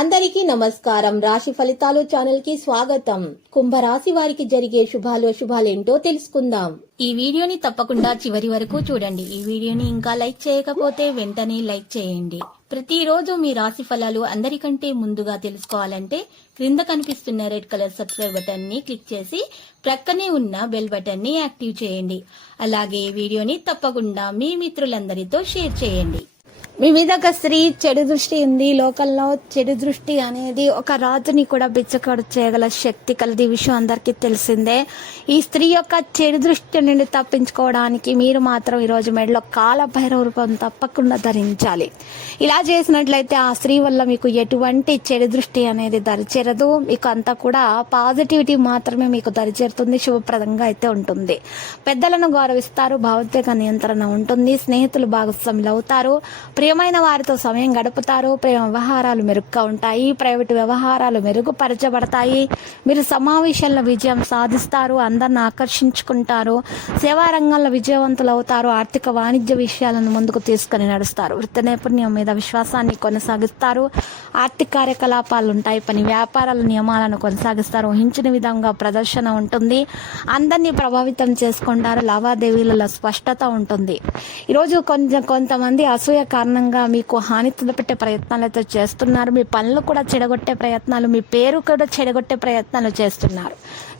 అందరికీ నమస్కారం. రాశి ఫలితాలు ఛానల్ కి స్వాగతం. కుంభరాశి వారికి జరిగే శుభాలేంటో తెలుసుకుందాం. ఈ వీడియోని తప్పకుండా చివరి వరకు చూడండి. ఈ వీడియోని ఇంకా లైక్ చేయకపోతే వెంటనే లైక్ చేయండి. ప్రతిరోజు మీ రాశి ఫలాలు అందరికంటే ముందుగా తెలుసుకోవాలంటే క్రింద కనిపిస్తున్న రెడ్ కలర్ సబ్స్క్రైబ్ బటన్ ని క్లిక్ చేసి ప్రక్కనే ఉన్న బెల్ బటన్ ని యాక్టివ్ చేయండి. అలాగే ఈ వీడియోని తప్పకుండా మీ మిత్రులందరితో షేర్ చేయండి. మీ మీద ఒక స్త్రీ చెడు దృష్టి ఉంది. లోకంలో చెడు దృష్టి అనేది ఒక రాజుని కూడా బిచ్చకడు చేయగల శక్తి కలది. విషయం అందరికీ తెలిసిందే. ఈ స్త్రీ యొక్క చెడు దృష్టి నుండి తప్పించుకోవడానికి మీరు మాత్రం ఈరోజు మెడలో కాలభైరవ రూపం తప్పకుండా ధరించాలి. ఇలా చేసినట్లయితే ఆ స్త్రీ వల్ల మీకు ఎటువంటి చెడు దృష్టి అనేది దరిచేరదు. మీకు అంతా కూడా పాజిటివిటీ మాత్రమే మీకు దరిచేరుతుంది. శుభప్రదంగా అయితే ఉంటుంది. పెద్దలను గౌరవిస్తారు. భావోద్వేగ నియంత్రణ ఉంటుంది. స్నేహితులు భాగస్వాములు అవుతారు. ప్రియమైన వారితో సమయం గడుపుతారు. ప్రేమ వ్యవహారాలు మెరుగ్గా ఉంటాయి. ప్రైవేటు వ్యవహారాలు మెరుగుపరచబడతాయి. మీరు సమావేశాల్లో విజయం సాధిస్తారు. అందరిని ఆకర్షించుకుంటారు. సేవా రంగంలో విజయవంతులు అవుతారు. ఆర్థిక వాణిజ్య విషయాలను ముందుకు తీసుకుని నడుస్తారు. వృత్తి నైపుణ్యం మీద విశ్వాసాన్ని కొనసాగిస్తారు. ఆర్థిక కార్యకలాపాలు ఉంటాయి. పని వ్యాపారాల నియమాలను కొనసాగిస్తారు. ఊహించిన విధంగా ప్రదర్శన ఉంటుంది. అందరినీ ప్రభావితం చేసుకుంటారు. లావాదేవీలలో స్పష్టత ఉంటుంది. ఈరోజు కొంతమంది అసూయ కారణంగా మీకు హాని తలపెట్టే ప్రయత్నాలు అయితే చేస్తున్నారు. మీ పనులు కూడా చెడగొట్టే ప్రయత్నాలు, మీ పేరు కూడా చెడగొట్టే ప్రయత్నాలు చేస్తున్నారు.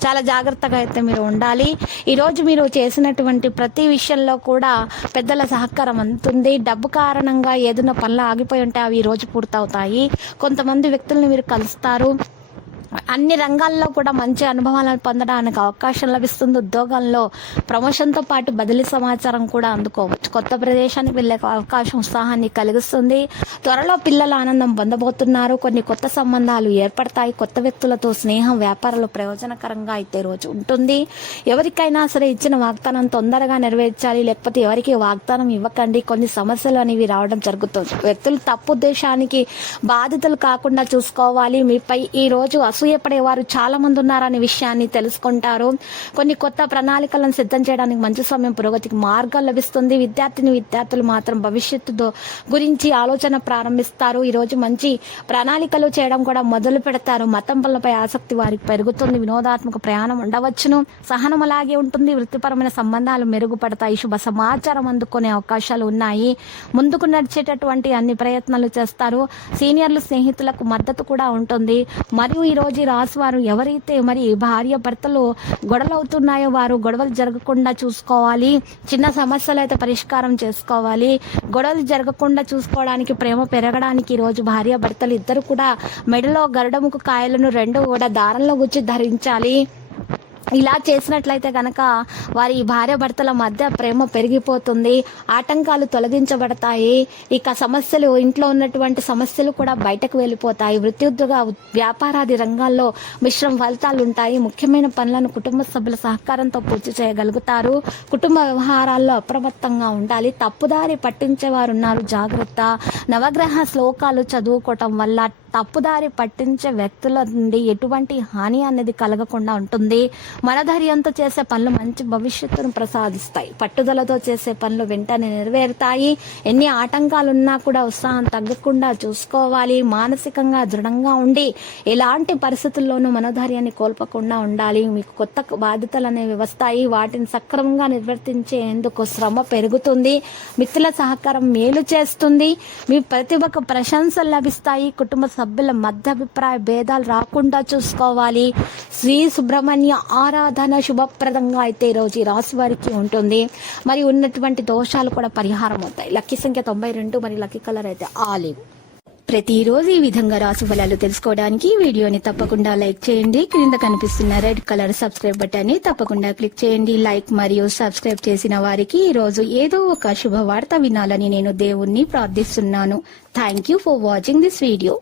చాలా జాగ్రత్తగా అయితే మీరు ఉండాలి. ఈరోజు మీరు చేసినటువంటి ప్రతి విషయంలో కూడా పెద్దల సహకారం అందుతుంది. డబ్బు కారణంగా ఏదైనా పనులు ఆగిపోయి ఉంటే అవి ఈ రోజు పూర్తవుతాయి. కొంతమంది వ్యక్తులను మీరు కలుస్తారు. అన్ని రంగాల్లో కూడా మంచి అనుభవాలను పొందడానికి అవకాశం లభిస్తుంది. ఉద్యోగంలో ప్రమోషన్తో పాటు బదిలీ సమాచారం కూడా అందుకోవచ్చు. కొత్త ప్రదేశానికి వెళ్లే అవకాశం ఉత్సాహాన్ని కలిగిస్తుంది. త్వరలో పిల్లల ఆనందం పొందబోతున్నారు. కొన్ని కొత్త సంబంధాలు ఏర్పడతాయి. కొత్త వ్యక్తులతో స్నేహం వ్యాపారాలు ప్రయోజనకరంగా అయితే రోజు ఉంటుంది. ఎవరికైనా సరే ఇచ్చిన వాగ్దానం తొందరగా నెరవేర్చాలి. లేకపోతే ఎవరికి వాగ్దానం ఇవ్వకండి. కొన్ని సమస్యలు అనేవి రావడం జరుగుతుంది. వ్యక్తులు తప్పు ఉద్దేశానికి బాధితులు కాకుండా చూసుకోవాలి. మీపై ఈ రోజు అసూయపడేవారు చాలా మంది ఉన్నారనే విషయాన్ని తెలుసుకుంటారు. కొన్ని కొత్త ప్రణాళికలను సిద్ధం చేయడానికి మంచి సమయం, పురోగతికి మార్గం లభిస్తుంది. విద్యార్థులు మాత్రం భవిష్యత్తు గురించి ఆలోచన ప్రారంభిస్తారు. ఈ రోజు మంచి ప్రణాళికలు చేయడం కూడా మొదలు పెడతారు. మతం పనులపై ఆసక్తి వారికి పెరుగుతుంది. వినోదాత్మక ప్రయాణం ఉండవచ్చును. సహనం అలాగే ఉంటుంది. వృత్తిపరమైన సంబంధాలు మెరుగుపడతాయి. శుభ సమాచారం అందుకునే అవకాశాలు ఉన్నాయి. ముందుకు నడిచేటటువంటి అన్ని ప్రయత్నాలు చేస్తారు. సీనియర్లు స్నేహితులకు మద్దతు కూడా ఉంటుంది. మరియు ఈ రోజు రాశి వారు ఎవరైతే భార్య భర్తలు గొడవలు అవుతున్నాయో వారు గొడవలు జరగకుండా చూసుకోవాలి. చిన్న సమస్యలు అయితే పరిష్కారం చేసుకోవాలి. గొడవలు జరగకుండా చూసుకోవడానికి, ప్రేమ పెరగడానికి ఈ రోజు భార్య భర్తలు ఇద్దరు కూడా మెడలో గరుడముకు కాయలను రెండు కూడా దారంలో గుచ్చి ధరించాలి. ఇలా చేసినట్లయితే గనక వారి భార్య భర్తల మధ్య ప్రేమ పెరిగిపోతుంది. ఆటంకాలు తొలగించబడతాయి. ఇక సమస్యలు, ఇంట్లో ఉన్నటువంటి సమస్యలు కూడా బయటకు వెళ్ళిపోతాయి. వృత్తి ఉద్యోగ వ్యాపారాది రంగాల్లో మిశ్రమ ఫలితాలు ఉంటాయి. ముఖ్యమైన పనులను కుటుంబ సభ్యుల సహకారంతో పూర్తి చేయగలుగుతారు. కుటుంబ వ్యవహారాల్లో అప్రమత్తంగా ఉండాలి. తప్పుదారి పట్టించేవారు ఉన్నారు, జాగ్రత్త. నవగ్రహ శ్లోకాలు చదువుకోవటం వల్ల తప్పుదారి పట్టించే వ్యక్తుల నుండి ఎటువంటి హాని అనేది కలగకుండా ఉంటుంది. మనధైర్యంతో చేసే పనులు మంచి భవిష్యత్తును ప్రసాదిస్తాయి. పట్టుదలతో చేసే పనులు వెంటనే నెరవేరుతాయి. ఎన్ని ఆటంకాలున్నా కూడా ఉత్సాహం తగ్గకుండా చూసుకోవాలి. మానసికంగా దృఢంగా ఉండి ఎలాంటి పరిస్థితుల్లోనూ మనధైర్యాన్ని కోల్పోకుండా ఉండాలి. మీకు కొత్త బాధ్యతలు అనేవి వస్తాయి. వాటిని సక్రమంగా నిర్వర్తించేందుకు శ్రమ పెరుగుతుంది. మిత్రుల సహకారం మేలు చేస్తుంది. మీ ప్రతిభకు ప్రశంసలు లభిస్తాయి. కుటుంబ సభ్యుల మధ్య అభిప్రాయ భేదాలు రాకుండా చూసుకోవాలి. శ్రీ సుబ్రహ్మణ్య ఆరాధన శుభప్రదంగా అయితే ఈరోజు ఈ రాశి వారికి ఉంటుంది. మరి ఉన్నటువంటి దోషాలు కూడా పరిహారం అవుతాయి. లక్కీ సంఖ్య 92 మరియు లక్కీ కలర్ అయితే ఆలివ్. ప్రతిరోజు ఈ విధంగా రాశి ఫలాలు తెలుసుకోవడానికి వీడియోని తప్పకుండా లైక్ చేయండి. క్రింద కనిపిస్తున్న రెడ్ కలర్ సబ్స్క్రైబ్ బటన్ ని తప్పకుండా క్లిక్ చేయండి. లైక్ మరియు సబ్స్క్రైబ్ చేసిన వారికి ఈ రోజు ఏదో ఒక శుభవార్త వినాలని నేను దేవుణ్ణి ప్రార్థిస్తున్నాను. Thank you for watching this video.